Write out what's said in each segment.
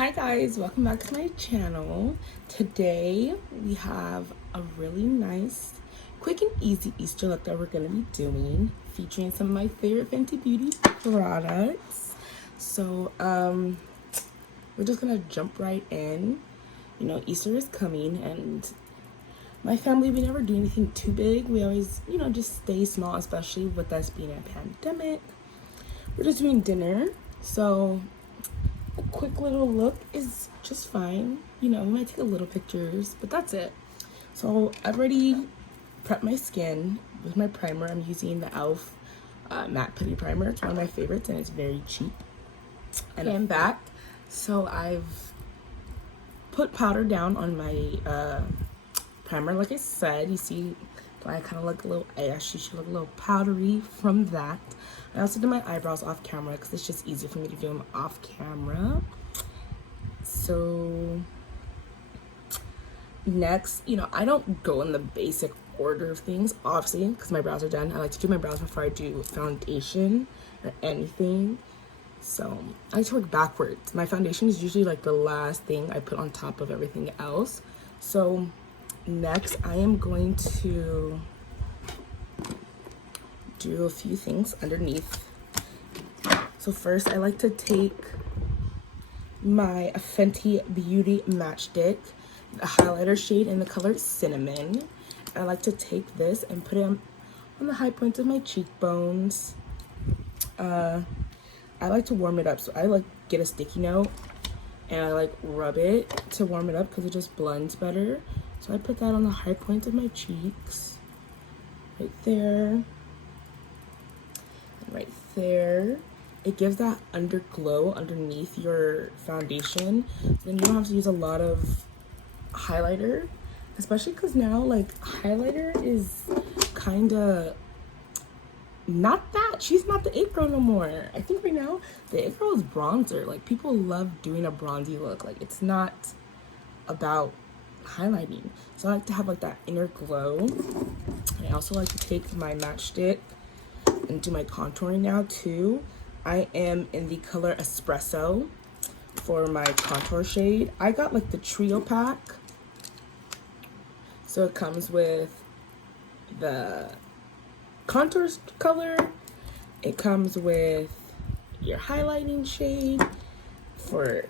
Hi guys, welcome back to my channel. Today we have a really nice, quick and easy Easter look that we're going to be doing, featuring some of my favorite Fenty Beauty products. So we're just going to jump right in. You know, Easter is coming and my family, we never do anything too big. We always, just stay small, especially with us being a pandemic. We're just doing dinner, so a quick little look is just fine. We might take a little pictures, but that's it. So I've already prepped my skin with my primer. I'm using the e.l.f. Matte Putty Primer. It's one of my favorites and it's very cheap. And I'm back. So I've put powder down on my primer. Like I said, you see I kind of look a little ashy. She look a little powdery from that. I also did my eyebrows off camera because it's just easier for me to do them off camera. So next, I don't go in the basic order of things, obviously, because my brows are done. I like to do my brows before I do foundation or anything. So I like to work backwards. My foundation is usually like the last thing I put on top of everything else. So next, I am going to do a few things underneath. So first, I like to take my Fenty Beauty Matchstick, the highlighter shade in the color Cinnamon. I like to take this and put it on the high points of my cheekbones. I like to warm it up, so I like get a sticky note and I like rub it to warm it up because it just blends better. So I put that on the high points of my cheeks, right there, and right there. It gives that underglow underneath your foundation. Then you don't have to use a lot of highlighter, especially because now like highlighter is kind of not that. She's not the it girl no more. I think right now the it girl is bronzer. Like people love doing a bronzy look. Like it's not about highlighting. So I like to have like that inner glow. And I also like to take my matchstick and do my contouring now too. I am in the color Espresso for my contour shade. I got like the trio pack. So it comes with the contour color. It comes with your highlighting shade for,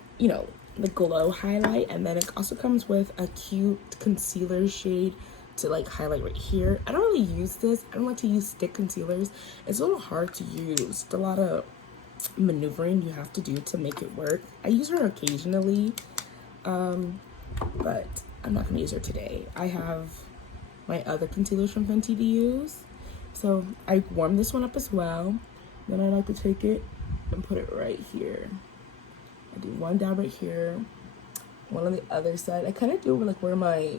the glow highlight, and then it also comes with a cute concealer shade to like highlight right here. I don't really use this. I don't like to use stick concealers. It's a little hard to use. It's a lot of maneuvering you have to do to make it work. I use her occasionally, but I'm not gonna use her today. I have my other concealers from Fenty to use. So I warm this one up as well. Then I like to take it and put it right here. I do one down right here, one on the other side. I kind of do like where my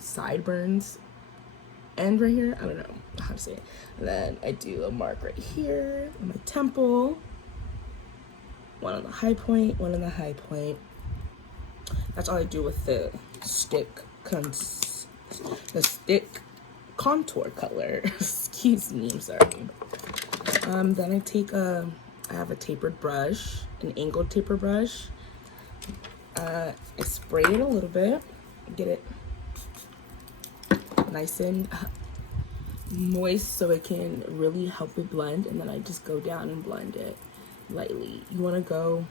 sideburns end right here. I don't know how to say it. And then I do a mark right here on my temple. One on the high point, one on the high point. That's all I do with the stick contour color. Excuse me, I'm sorry. Then I take I have a tapered brush, an angled taper brush. I spray it a little bit, get it nice and moist so it can really help it blend, and then I just go down and blend it lightly. You want to go,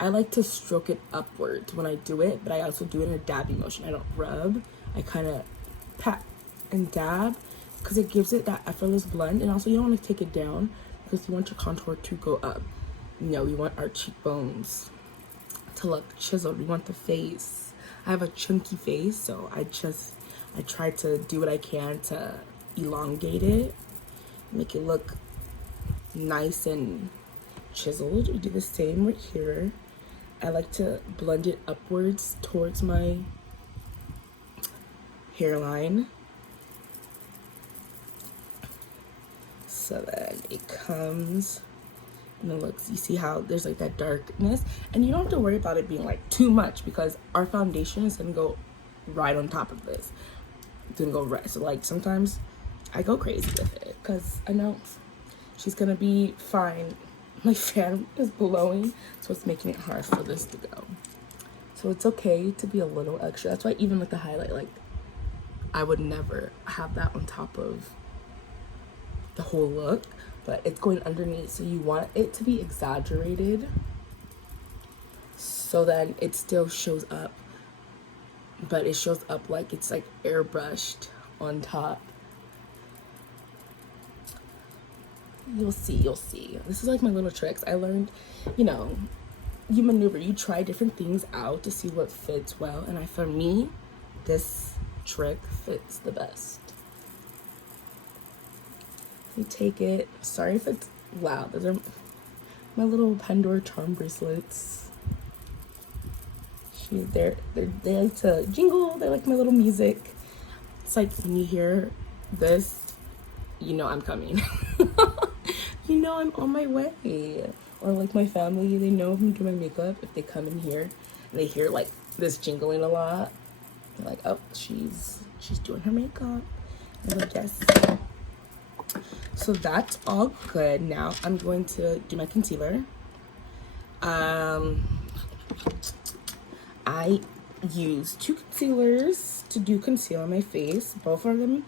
I like to stroke it upwards when I do it, but I also do it in a dabbing motion. I don't rub. I kind of pat and dab because it gives it that effortless blend, and also you don't want to take it down because you want your contour to go up. We want our cheekbones to look chiseled. We want the face. I have a chunky face, so I try to do what I can to elongate it, make it look nice and chiseled. We do the same right here. I like to blend it upwards towards my hairline. So then it comes and it looks, you see how there's like that darkness, and you don't have to worry about it being like too much because our foundation is gonna go right on top of this. It's gonna go right. So like sometimes I go crazy with it because I know she's gonna be fine My fan is blowing, so it's making it hard for this to go. So it's okay to be a little extra. That's why even with the highlight, like, I would never have that on top of the whole look, but it's going underneath, so you want it to be exaggerated so then it still shows up, but it shows up like it's like airbrushed on top. You'll see, you'll see. This is like my little tricks I learned. You know, you maneuver, you try different things out to see what fits well, and for me, this trick fits the best. You take it. Sorry if it's loud. Those are my little Pandora charm bracelets. They like to jingle. They're like my little music. It's like when you hear this, you know I'm coming. You know I'm on my way. Or like my family, they know if I'm doing my makeup. If they come in here and they hear like this jingling a lot, they're like, oh, she's doing her makeup. I'm like, yes. So that's all good. Now I'm going to do my concealer. I use 2 concealers to do conceal on my face. Both of them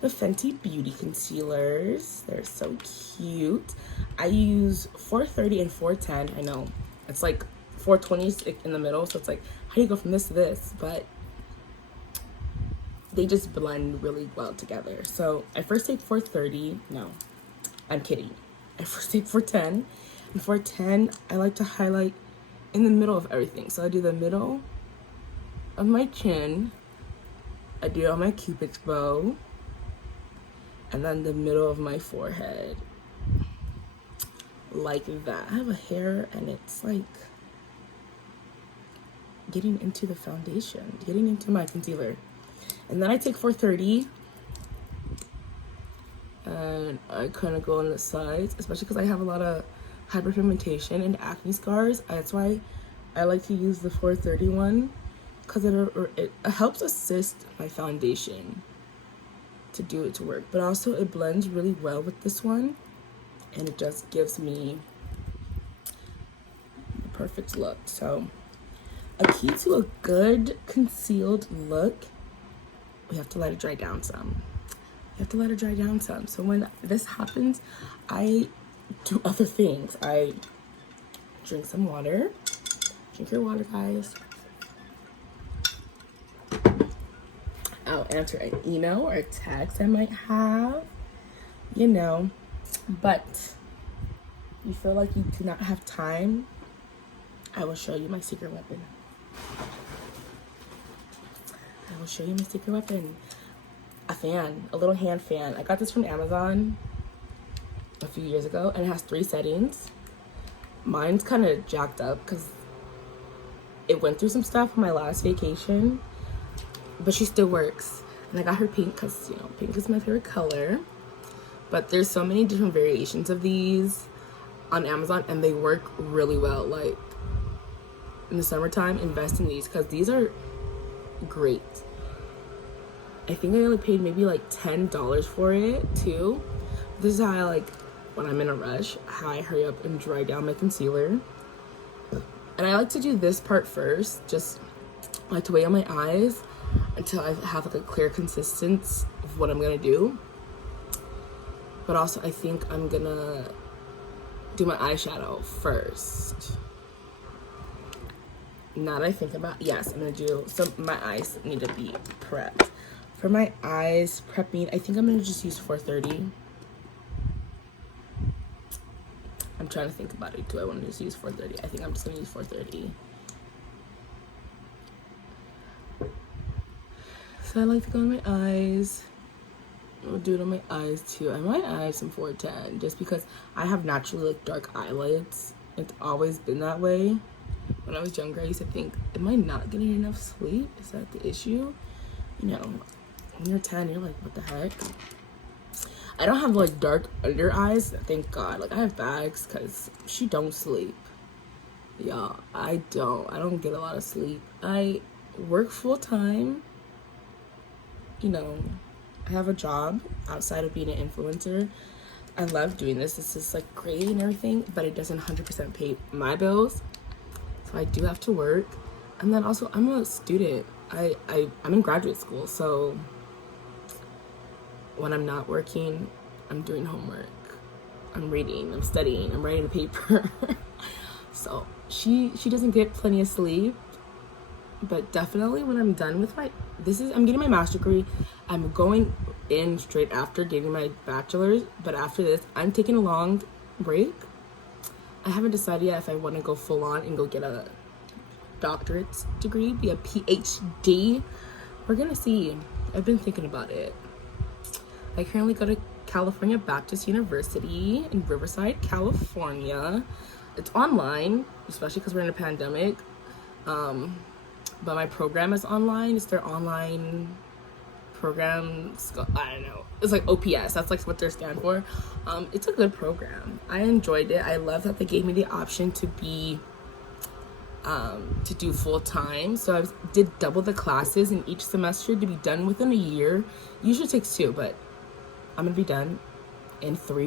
the Fenty Beauty concealers. They're so cute. I use 430 and 410. I know it's like 420 is in the middle, so it's like, how do you go from this to this? But they just blend really well together. So I first take 430. No, I'm kidding. I first take 410. And 410, I like to highlight in the middle of everything. So I do the middle of my chin. I do it on my cupid's bow. And then the middle of my forehead. Like that. I have a hair and it's like getting into the foundation, getting into my concealer. And then I take 430 and I kind of go on the sides, especially because I have a lot of hyperpigmentation and acne scars. That's why I like to use the 430 one, because it helps assist my foundation to do it to work. But also it blends really well with this one, and it just gives me the perfect look. So a key to a good concealed look, we have to let it dry down some. You have to let it dry down some. So when this happens, I do other things. I drink some water. Drink your water, guys. I'll answer an email or a text I might have, you know. But you feel like you do not have time, I will show you my secret weapon. I will show you my secret weapon. A fan, a little hand fan. I got this from Amazon a few years ago, and it has 3 settings. Mine's kind of jacked up because it went through some stuff on my last vacation, but she still works. And I got her pink because, you know, pink is my favorite color. But there's so many different variations of these on Amazon, and they work really well. Like, in the summertime, invest in these because these are great. I think I only paid maybe like $10 for it too. This is how I like, when I'm in a rush, how I hurry up and dry down my concealer. And I like to do this part first, just like to wait on my eyes until I have like a clear consistency of what I'm gonna do. But also I think I'm gonna do my eyeshadow first. Now that I think about, yes, I'm gonna do, so my eyes need to be prepped. For my eyes prepping, I think I'm gonna just use 430. I'm trying to think about it. Do I want to just use 430? I think I'm just gonna use 430. So I like to go on my eyes. I'll do it on my eyes too. I might add some 410 just because I have naturally like dark eyelids. It's always been that way. When I was younger, I used to think, am I not getting enough sleep? Is that the issue? You know, when you're 10, you're like, what the heck? I don't have like dark under eyes, thank God. Like I have bags because she don't sleep. Y'all, I don't get a lot of sleep. I work full time. You know, I have a job outside of being an influencer. I love doing this. This is like great and everything, but it doesn't 100% pay my bills. So I do have to work. And then also I'm a student. I'm in graduate school, so when I'm not working, I'm doing homework. I'm reading, I'm studying, I'm writing a paper. So she doesn't get plenty of sleep. But definitely when I'm done with I'm getting my master's degree. I'm going in straight after getting my bachelor's. But after this, I'm taking a long break. I haven't decided yet if I want to go full on and go get a doctorate degree, be a PhD. We're gonna see. I've been thinking about it. I currently go to California Baptist University in Riverside, California. It's online, especially because we're in a pandemic. But my program is online. It's their online program. I don't know. It's like OPS. That's like what they stand for. It's a good program. I enjoyed it. I love that they gave me the option to do full time. So I did double the classes in each semester to be done within a year. Usually takes 2, but I'm gonna be done in 3